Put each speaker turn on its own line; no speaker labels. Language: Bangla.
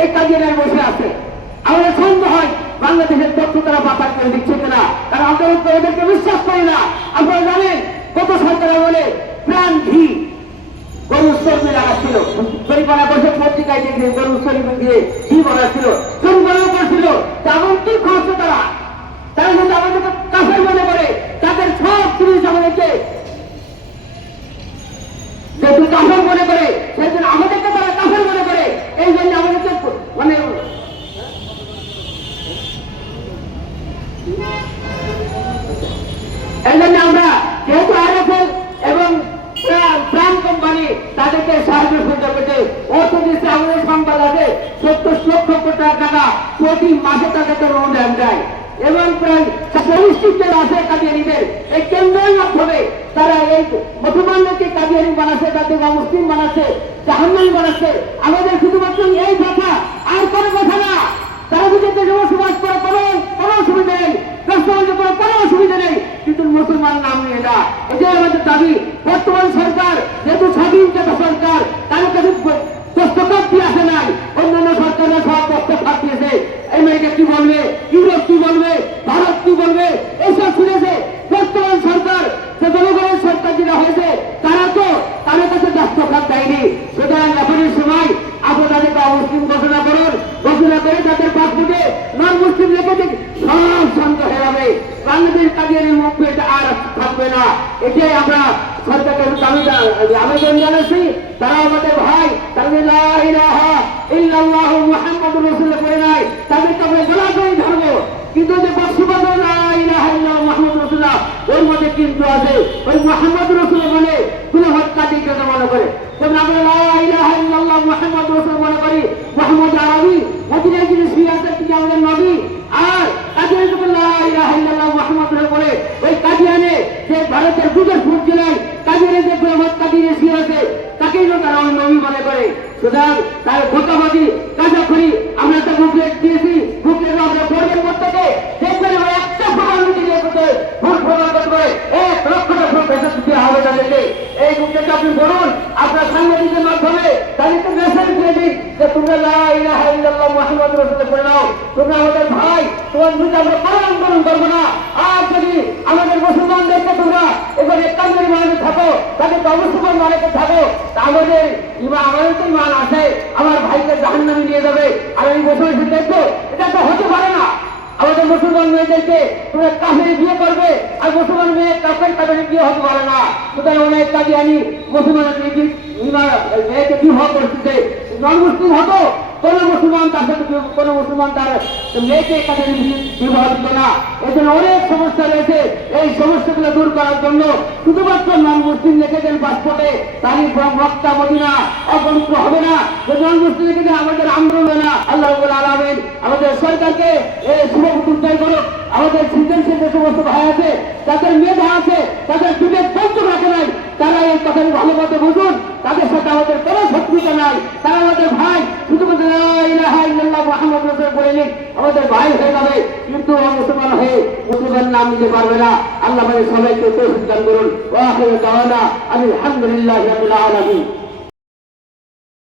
এই কাজিয়ার বসে আছে। আমাদের সন্দেহ হয় দিচ্ছে কিনা। কারণ আমরা তো এদেরকে বিশ্বাস করি না। আপনারা জানেন কত সরকার বলে প্রাণ ঘি গরু চর্বি লাগাচ্ছিল পরিপালা বসে দিয়ে ঘি বানাচ্ছিল চুরি বানাও করছিল তেমন কি তারা? তারা কাফের মনে করে, তাদের সব জিনিস আমাদেরকে মনে এবং প্রাণ কোম্পানি তাদেরকে সাহায্য সহযোগিতা করছে অর্থ দিচ্ছে আমাদের সত্তর লক্ষ কোটি টাকা প্রতি মাসে তাদেরকে অনুদান দেয় এবং প্রায় পরিস্থিত আছে কাদিয়ানিদের। এই কেন্দ্রের মাধ্যমে তারা এই মুসলমানদেরকে কাদিয়ানি বানাচ্ছে, তাদের মুসলিম বানাচ্ছে, জাহান্নামি বানাচ্ছে। আমাদের শুধুমাত্র এই কথা, আর কোনো কথা না। তারা যদি বসবাস করে, কোনো কোনো অসুবিধা নেই। করে কোনো অসুবিধা নেই। কিন্তু মুসলমান নাম নিয়ে না। এটাই আমাদের দাবি। বর্তমান সরকার, যেহেতু স্বাধীন চেতা সরকার, তার কাছে দস্তখত দিয়ে আসে নাই। দস্তখত দিয়েছে আমেরিকা কি বলবে? ইউরোপ কি বলবে? ভারত কি বলবে? এইসব শুনেছে। বর্তমান সরকার, যে জনগণের সরকার যেটা হয়েছে, তারা তো তাদের কাছে দস্তখত দেয়নি। সুতরাং এখনই সময় আপনি তাদেরকে অমুসলিম ঘোষণা করুন। ঘোষণা করে তাদের পাসপোর্টে নন মুসলিম লেখে সব শান্ত হয়ে যাবে। বাংলাদেশ কাজের মুখে এটা থাকবে না। এটাই আমরা সরকারকে দাবি আবেদন জানাচ্ছি। তারা আমাদের ভাই ধরবো। কিন্তু ওই বলে হত্যা দিকে মনে করে? আমরা মনে করি মুহাম্মদ আরবি মদিনায় যিনি শুয়ে আছেন তিনি আমাদের নবী আর কাদিয়ানি যখন লা ইলাহা ইল্লাল্লাহ মুহাম্মাদুর রাসূল বলে ওই কাদিয়ানে যে ভারতের গুজরাট জেলায় কাদিয়ানে যে গোলামত কাদিয়ানে শুয়ে আছে তাকেই তো তারা নবী মনে করে। সুতরাং তার ধোকাবাজি কাজাখড়ি আমরা তো বুকলেট দিয়েছি বুকলেট আমরা পড়বেন প্রত্যেকে। দেখবেন এবার একটা প্রমাণ দিয়ে করতে ভোট করতে পারে। এক লক্ষটা ভোট পেশা দিতে হবে তাদেরকে। এই বুকলেট আপনি বলুন, আপনার সাংবাদিকের মাধ্যমে তাদেরকে মেসেজ দিয়ে দিন যে তোমরা লা ইলাহা ইল্লাল্লাহ মুহাম্মাদুর রাসূলুল্লাহ করে নাও। তোমরা আমাদের ভাই, তোমার বিরুদ্ধে আমরা কোনো আন্দোলন করব না। আর যদি আমাদের মুসলমানদেরকে তোমরা এবার একান্তের মানে থাকো ইমা আমাদের তো আছে আমার ভাইকে জাহান্নামে নিয়ে যাবে। আর আমি বসে বসে দেখব, এটা তো হতে পারে না। আমাদের মুসলমান মেয়েদেরকে তোমরা কাফের বিয়ে করবে, আর মুসলমান মেয়ে কাফের কাফের বিয়ে হতে পারে না। সুতরাং অনেক কাজে আমি মুসলমান মেয়েকে বিবাহ করতেছে নন মুসলিম হতো। কোন মুসলমান তার কোন মুসলমান তার মেয়েকে কাছে বিবাহ দিত না। এখানে অনেক সমস্যা রয়েছে। এই সমস্যাগুলো দূর করার জন্য শুধুমাত্র নন মুসলিম লিখে দেন পাসপোর্টে তারই মক্কা মদিনা অপবিত্র হবে না। যে নন মুসলিম লিখে দেন আমাদের আন্দোলন না, আল্লাহ রব্বুল আমাদের সরকারকে এই শুভবুদ্ধি উদ্ধার করুক। আমাদের সৃজনশীল যে সমস্ত ভাই আছে, তাদের মেধা আছে, তাদের বিবেক বন্ধ রাখে নাই। তারা এই কথাটি ভালো মতো বুঝুন তাদের সাথে আমাদের কোনো শত্রুতা নাই। তারা আমাদের ভাই ইলাহা ইল্লাল্লাহ নিক আমাদের ভাই হয়ে যাবে। কিন্তু মুসলমান হয়ে মুসলমান নিতে পারবে না। আল্লাহ আমাদের সবাইকে তৌফিক দান করুন। ওয়া আখিরু দাওয়ানা আলহামদুলিল্লাহি